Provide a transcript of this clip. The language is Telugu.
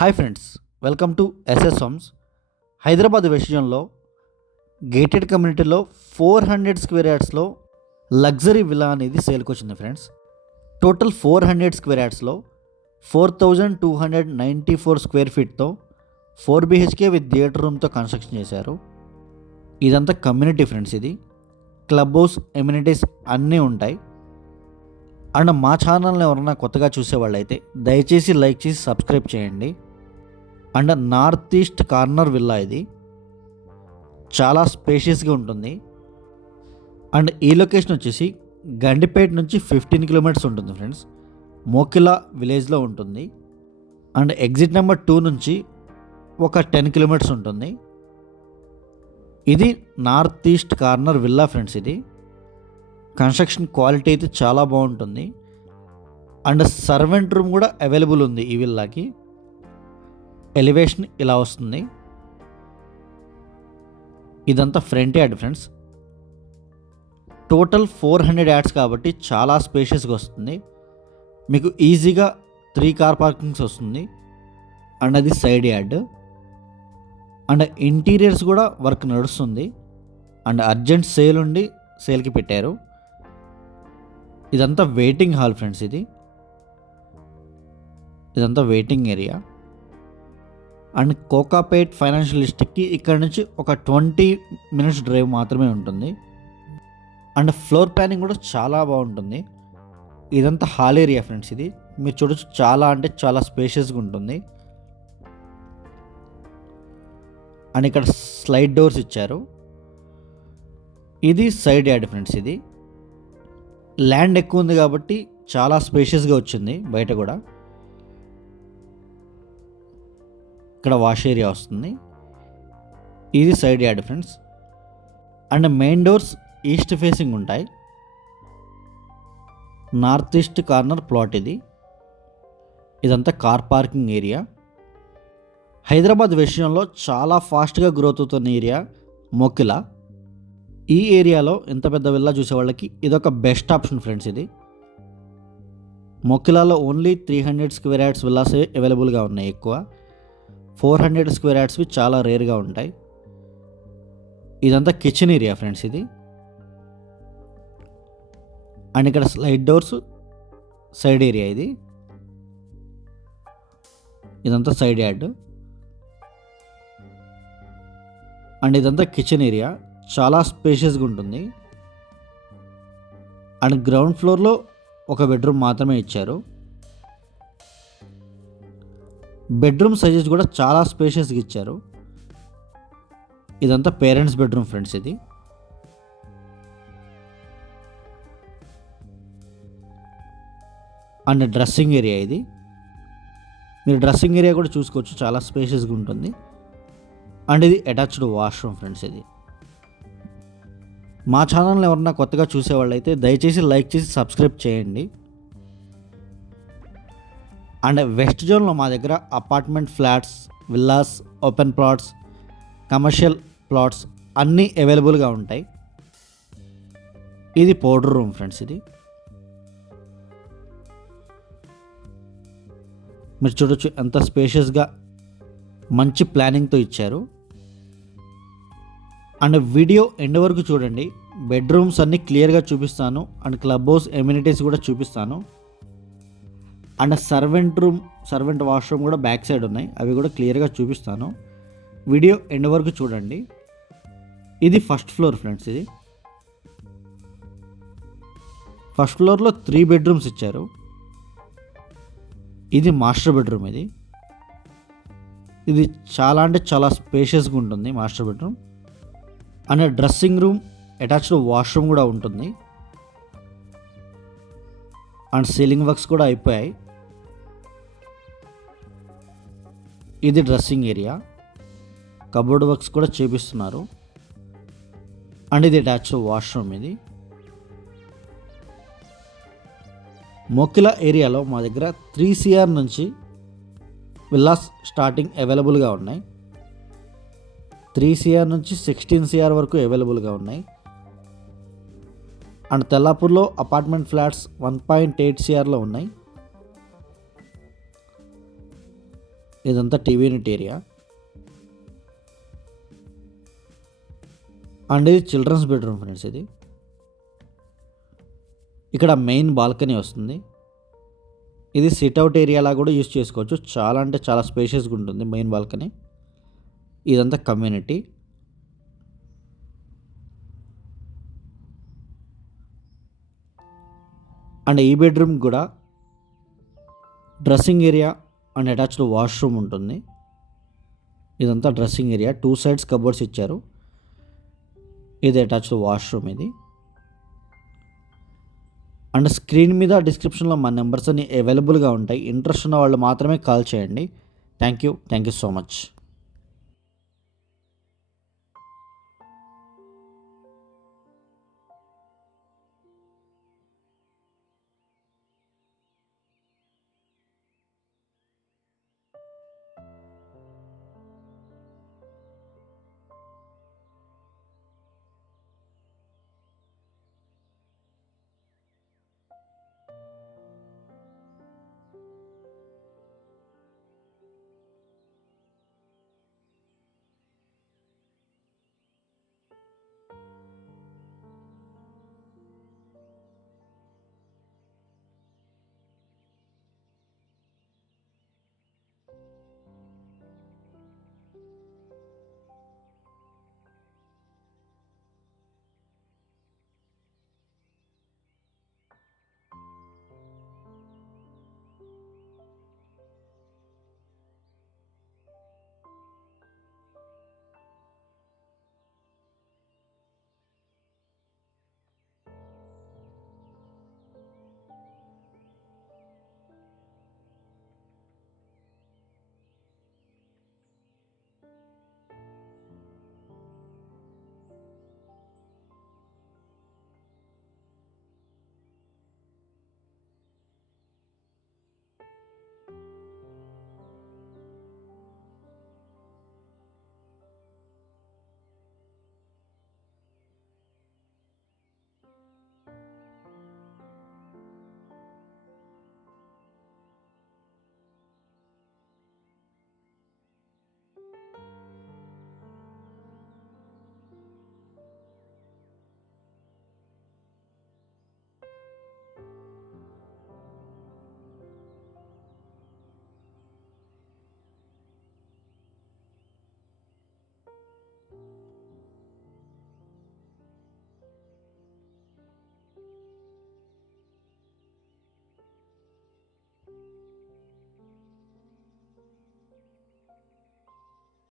Hi friends, welcome to SS homes. Hyderabad west జోన్లో గేటెడ్ కమ్యూనిటీలో 400 స్క్వేర్ యార్డ్స్లో లగ్జరీ విల్లా అనేది సేల్కి వచ్చింది ఫ్రెండ్స్. టోటల్ 400 స్క్వేర్ యార్డ్స్లో 4294 స్క్వేర్ ఫీట్తో 4 BHK విత్ థియేటర్ రూమ్తో కన్స్ట్రక్షన్ చేశారు. ఇదంతా కమ్యూనిటీ ఫ్రెండ్స్. ఇది క్లబ్ హౌస్, ఎమ్యూనిటీస్ అన్నీ ఉంటాయి. అండ్ మా ఛానల్ని ఎవరన్నా కొత్తగా చూసేవాళ్ళు అయితే దయచేసి లైక్ చేసి సబ్స్క్రైబ్ చేయండి. And north east corner villa ఇది చాలా స్పేషియస్గా ఉంటుంది. అండ్ ఈ లొకేషన్ వచ్చేసి గండిపేట నుంచి 15 కిలోమీటర్స్ ఉంటుంది ఫ్రెండ్స్. మోకిలా విలేజ్లో ఉంటుంది. అండ్ ఎగ్జిట్ నెంబర్ 2 నుంచి ఒక 10 కిలోమీటర్స్ ఉంటుంది. ఇది north east corner villa friends. ఇది కన్స్ట్రక్షన్ క్వాలిటీ అయితే చాలా బాగుంటుంది. అండ్ సర్వెంట్ రూమ్ కూడా అవైలబుల్ ఉంది ఈ విల్లాకి. ఎలివేషన్ ఇలా వస్తుంది. ఇదంతా front yard friends. Total 400 yards కాబట్టి చాలా స్పేషియస్గా వస్తుంది. మీకు ఈజీగా 3 కార్ పార్కింగ్స్ వస్తుంది. అండ్ అది సైడ్ యార్డ్. అండ్ ఇంటీరియర్స్ కూడా వర్క్ నడుస్తుంది. అండ్ అర్జెంట్ సేల్ ఉండి సేల్కి పెట్టారు. ఇదంతా వెయిటింగ్ హాల్ ఫ్రెండ్స్. ఇదంతా waiting area. And Kokapet financial డిస్ట్రిక్ట్కి ఇక్కడ నుంచి ఒక 20 మినిట్స్ డ్రైవ్ మాత్రమే ఉంటుంది. అండ్ ఫ్లోర్ ప్లానింగ్ కూడా చాలా బాగుంటుంది. ఇదంతా హాల్ ఏరియా ఫ్రెండ్స్. ఇది మీరు చూడొచ్చు, చాలా అంటే చాలా స్పేషియస్గా ఉంటుంది. అండ్ ఇక్కడ స్లైడ్ డోర్స్ ఇచ్చారు. ఇది సైడ్ యార్డ్ ఫ్రెండ్స్. ఇది ల్యాండ్ ఎక్కువ ఉంది కాబట్టి చాలా స్పేషియస్గా వచ్చింది. బయట కూడా ఇక్కడ వాష్ ఏరియా వస్తుంది. ఇది side yard friends. And main doors east facing ఉంటాయి. నార్త్ ఈస్ట్ కార్నర్ ప్లాట్ ఇది. ఇదంతా కార్ పార్కింగ్ ఏరియా. హైదరాబాద్ విషయంలో చాలా ఫాస్ట్గా గ్రోత్ అవుతున్న ఏరియా మోకిలా. ఈ ఏరియాలో ఎంత పెద్ద విల్లా చూసే వాళ్ళకి ఇదొక బెస్ట్ ఆప్షన్ ఫ్రెండ్స్. ఇది మోకిలాలో ఓన్లీ 300 స్క్వేర్ యార్డ్స్ విల్లాసే అవైలబుల్గా ఉన్నాయి. ఎక్కువ 400 స్క్వేర్ యార్డ్స్వి చాలా రేర్గా ఉంటాయి. ఇదంతా కిచెన్ ఏరియా ఫ్రెండ్స్. ఇది అండ్ ఇక్కడ స్లైడ్ డోర్స్ సైడ్ ఏరియా. ఇదంతా సైడ్ యార్డ్. అండ్ ఇదంతా కిచెన్ ఏరియా. చాలా స్పేషియస్గా ఉంటుంది. అండ్ గ్రౌండ్ ఫ్లోర్లో ఒక బెడ్రూమ్ మాత్రమే ఇచ్చారు. బెడ్రూమ్ సైజెస్ కూడా చాలా స్పేషియస్గా ఇచ్చారు. ఇదంతా పేరెంట్స్ బెడ్రూమ్ ఫ్రెండ్స్. ఇది అండ్ డ్రెస్సింగ్ ఏరియా. ఇది మీరు డ్రెస్సింగ్ ఏరియా కూడా చూసుకోవచ్చు, చాలా స్పేషియస్గా ఉంటుంది. అండ్ ఇది అటాచ్డ్ వాష్రూమ్ ఫ్రెండ్స్. ఇది మా ఛానల్ని ఎవరన్నా కొత్తగా చూసేవాళ్ళు అయితే దయచేసి లైక్ చేసి సబ్స్క్రైబ్ చేయండి. అండ్ వెస్ట్ జోన్లో మా దగ్గర apartment flats, villas, open plots, commercial plots అన్నీ అవైలబుల్గా ఉంటాయి. ఇది పౌడర్ రూమ్ ఫ్రెండ్స్. ఇది మీరు చూడొచ్చు ఎంత స్పేషియస్గా మంచి ప్లానింగ్తో ఇచ్చారు. అండ్ వీడియో ఎండ్ వరకు చూడండి. బెడ్రూమ్స్ అన్నీ క్లియర్గా చూపిస్తాను. అండ్ క్లబ్ హౌస్ ఎమ్యూనిటీస్ కూడా చూపిస్తాను. అండ్ సర్వెంట్ వాష్రూమ్ కూడా బ్యాక్ సైడ్ ఉన్నాయి. అవి కూడా క్లియర్గా చూపిస్తాను. వీడియో ఎండ్ వరకు చూడండి. ఇది ఫస్ట్ ఫ్లోర్ ఫ్రెండ్స్. ఇది ఫస్ట్ ఫ్లోర్లో 3 బెడ్రూమ్స్ ఇచ్చారు. ఇది మాస్టర్ బెడ్రూమ్. ఇది చాలా అంటే చాలా స్పేషియస్గా ఉంటుంది master bedroom. And dressing room, attached washroom కూడా ఉంటుంది. అండ్ సీలింగ్ వర్క్స్ కూడా అయిపోయాయి. ఇది డ్రెస్సింగ్ ఏరియా. కబోర్డ్ వర్క్స్ కూడా చేపిస్తున్నారు. అండ్ ఇది అటాచ్డ్ వాష్రూమ్. ఇది మోకిలా ఏరియాలో మా దగ్గర 3 CR నుంచి విల్లాస్ స్టార్టింగ్ అవైలబుల్గా ఉన్నాయి. 3 CR నుంచి 16 CR వరకు అవైలబుల్గా ఉన్నాయి. అండ్ తెల్లాపూర్లో అపార్ట్మెంట్ ఫ్లాట్స్ 1.8 CRలో ఉన్నాయి. ఇదంతా టీవీ యూనిట్ ఏరియా. అండ్ ఇది చిల్డ్రన్స్ బెడ్రూమ్ ఫ్రెండ్స్. ఇది ఇక్కడ మెయిన్ బాల్కనీ వస్తుంది. ఇది సిట్అవుట్ ఏరియాలా కూడా యూస్ చేసుకోవచ్చు. చాలా అంటే చాలా స్పేషియస్గా ఉంటుంది మెయిన్ బాల్కనీ. ఇదంతా కమ్యూనిటీ. అండ్ ఈ బెడ్రూమ్ కూడా dressing area and attached washroom ఉంటుంది. ఇదంతా డ్రెస్సింగ్ ఏరియా. 2 సైడ్స్ కబోర్డ్స్ ఇచ్చారు. ఇది అటాచ్డ్ వాష్రూమ్ ఇది. అండ్ స్క్రీన్ మీద డిస్క్రిప్షన్లో మా నెంబర్స్ అన్ని అవైలబుల్గా ఉంటాయి. ఇంట్రెస్ట్ ఉన్న వాళ్ళు మాత్రమే కాల్ చేయండి. Thank you so much.